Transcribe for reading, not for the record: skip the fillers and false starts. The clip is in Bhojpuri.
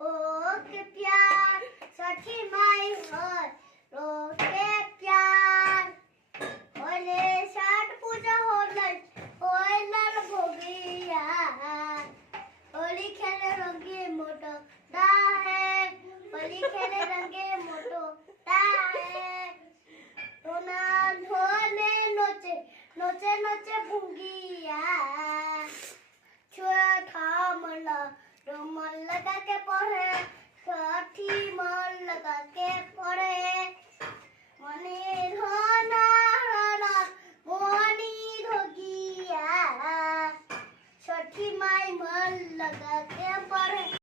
हो के प्यार छठी माई हो के प्यार होले छठ पूजा होले भोगिया होली खेले रंगे मोटो दाहे होली खेले रंगे मोटो दाहे होना होने नोचे नोचे नोचे भुंगिया छुआ था मन लगा के पढ़े छठी मन लगा के पढ़े मने धना धना मोहनी धोगिया छठी माई मन लगा के पढ़े।